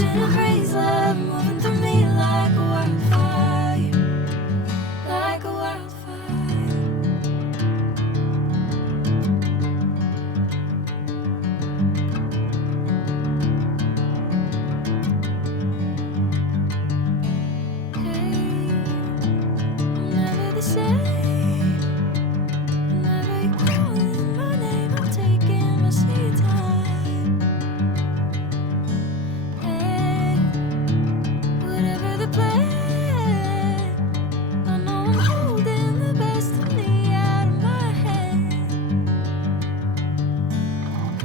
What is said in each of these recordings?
catching a crazy love moving through me like a wildfire, like a wildfire. Hey, I'm never the same. Whenever you're calling my name, I'm taking my sweet time. Hey, whatever the plan, I know I'm holding the best of me out of my hand. I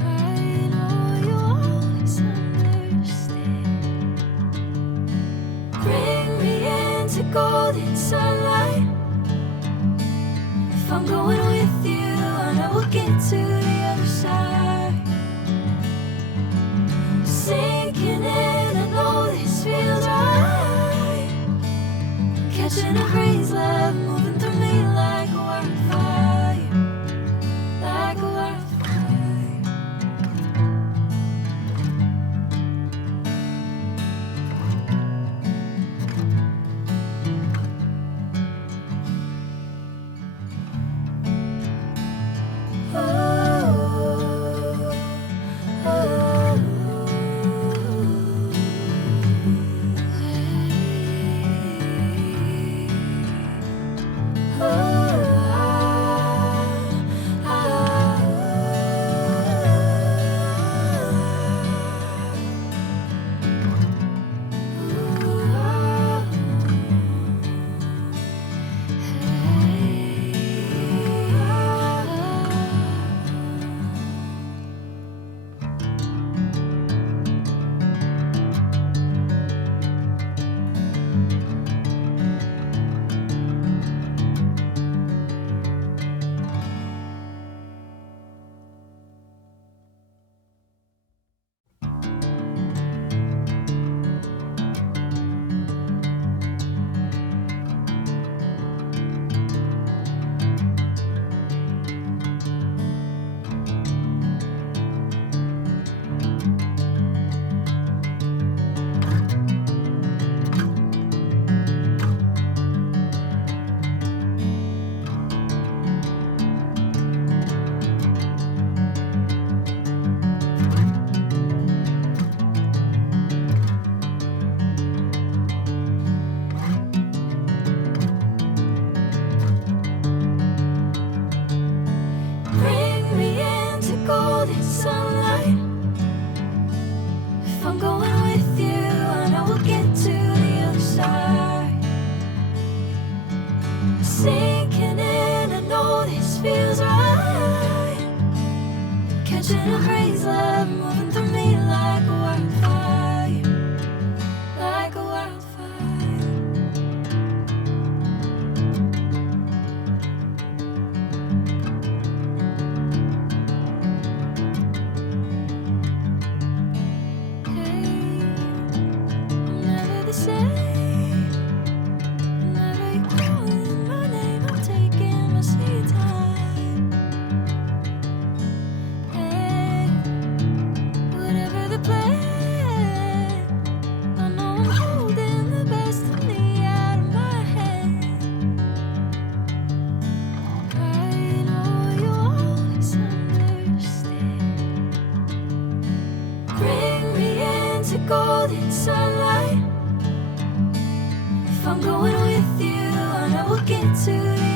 know you always understand. Bring me into golden sunlight. If I'm going with you, I know we'll get to the other side. Sinking in, I know this feels right. Catching a crazy love moving through me like a wildfire, like a wildfire. Bring me into golden sunlight. If I'm going with you, I know we'll get to the other side. Sinking in, I know this feels right. Catching a crazy love moving through me like a wildfire, like a wildfire. I'm never the same. Whenever you're calling my name, I'm taking my sweet time. Hey, whatever the plan, I know I'm holding the best of me out of my hand. I know you always understand. Bring me into golden sunlight. If I'm going with you, I know we'll get to the